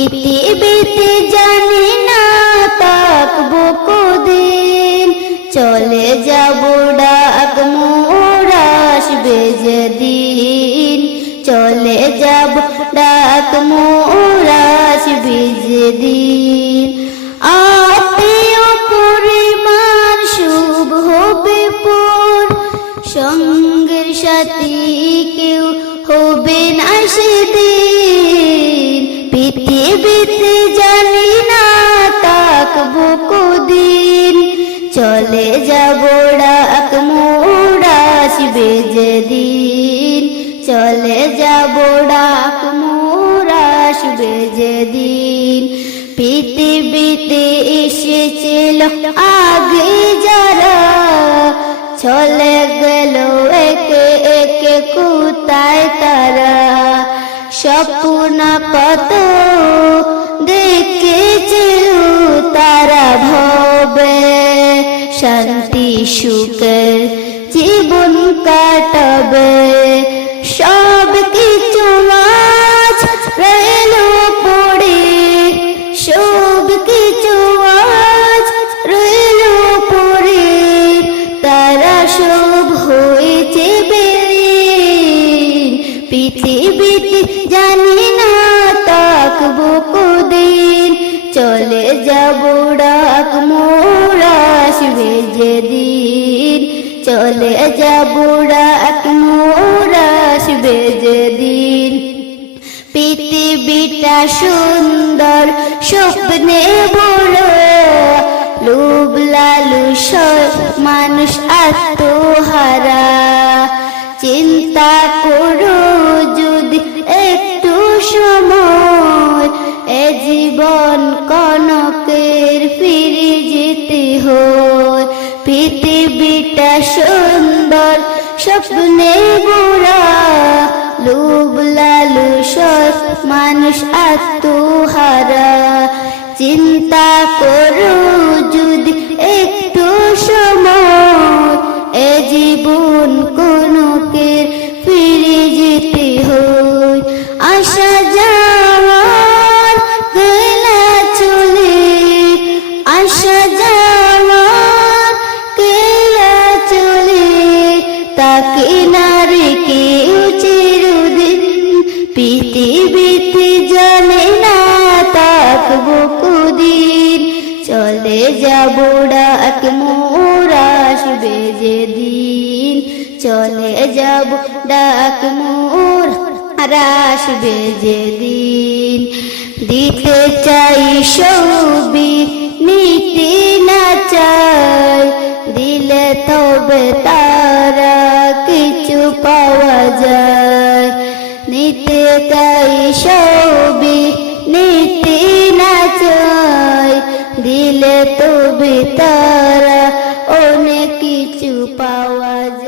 পৃথিবীতে জানি না থাকবো কদিন, চলে যাব ডাক মোর আসবে যেদিন, চলে যাব ডাক মোর আসবে যেদিন। আত্মীয় পরিবার শুভ হবে পর, সঙ্গের সাথী কেউ হবে না সেদিন। পৃথিবীতে জানি না থাকবো কদিন, চলে যাব ডাক মোর আসবে যেদিন, চলে যাব ডাক মোর আসবে যেদিন। পৃথিবীতে এসেছিল আগে যারা, চলে গেল একে একে কোথায় তারা। স্বপ্ন কত দেখেছিল তারা ভবে, শান্তি সুখের জীবন কাটাবে। সব কিছু আজ রইল পড়ে, সব কিছু আজ রইল পড়ে, তারা সব হয়েছে বেরিন। পৃথিবীতে জানি না থাকবো কদিন, চলে যাব ডাক মোর আসবে যেদিন, চলে যাব ডাক মোর আসবে যেদিন। পৃথিবীটা সুন্দর স্বপ্নে বড়, লোভ লালসায় মানুষ আত্মহারা। চিন্তা করো যদি একটু সময়, এ জীবন কনকের ফিরে যেতে হয়। পৃথিবীটা সুন্দর স্বপ্নে ভরা, লোভ লালসায় মানুষ আত্মহারা। চিন্তা করো যদি একটু সময়, এ জীবন কনকের ফিরে যেতে হয়। আসা যাওয়ার খেলা চলে, আসা যাওয়ার খেলা চলে, তাকে না রেখে চিরদিন। পৃথিবীতে জানে না থাকবো কদিন, চলে যাব ডাক মোর আসবে যেদিন, চলে যাব ডাক মোর আসবে যেদিন। দিতে চাই সবই নিতে না চাই, দিলে তবে তারা কিছু পাওয়া যায়। নিতে চাই সবই নিতে না চাই, দিলে তবে তারা অনেক কিছু পাওয়া যায়।